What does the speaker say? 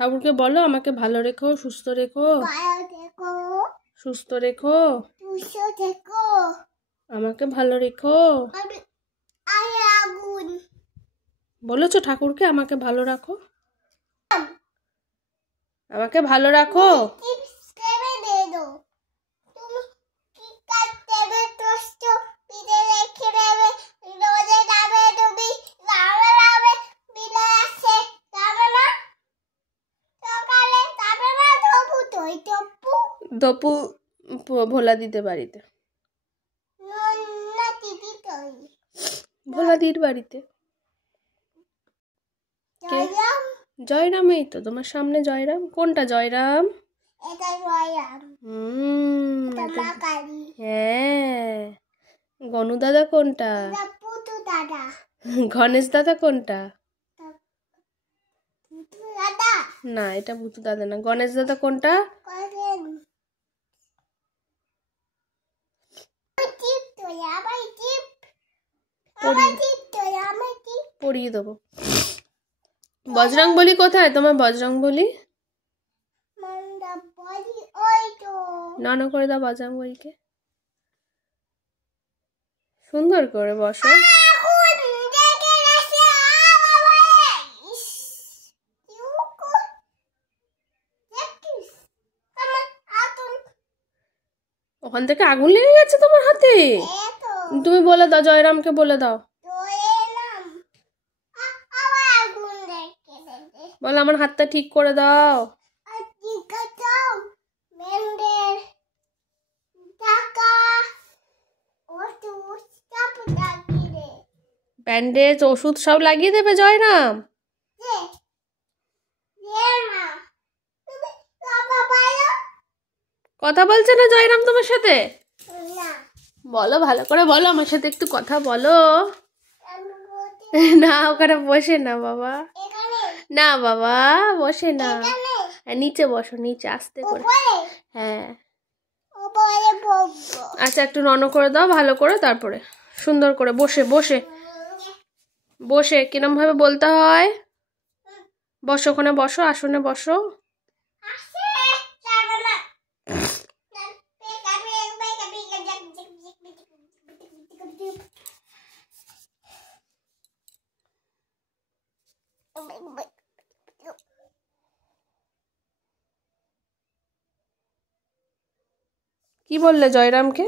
ঠাকুরকে বলো আমাকে ভালো রেখো, সুস্থ রেখো, সুস্থ রেখো, আমাকে ভালো রেখো। বলেছো ঠাকুরকে আমাকে ভালো রাখো, আমাকে ভালো রাখো। দপু ভোলা দিতে বাড়িতে, ভোলা দির বাড়িতে। জয়রাম, এই তো তোমার সামনে জয়রাম। কোনটা জয়রাম? হ্যাঁ। গনু দাদা কোনটা? গণেশ দাদা কোনটা? না, এটা ভুতু দাদা না। গণেশ দাদা কোনটা? পড়িয়ে দেবো। বজরংবলী কোথায় তোমার? বজরংবলী নানো করে দাও বজরংবলীকে। সুন্দর করে বসো। ওখান থেকে আগুন লেগে গেছে তোমার হাতে। তুমি বলে দাও, জয়রামকে বলে দাও, বলো আমার হাতটা ঠিক করে দাও। ব্যান্ডেজ ওষুধ সব লাগিয়ে দেবে জয়রাম। কথা বলছে না জয়রাম তোমার সাথে? বলো ভালো করে বলো, আমার সাথে একটু কথা বলো। না, ওখানে বসে না বাবা, না বাবা বসে না। নিচে বসো, নিচে আস্তে করে। হ্যাঁ আচ্ছা, একটু নন করে দাও ভালো করে, তারপরে সুন্দর করে বসে বসে বসে কিরম ভাবে বলতে হয়। বসো, ওখানে বসো, আসনে বসো। কি বললে জয়রামকে?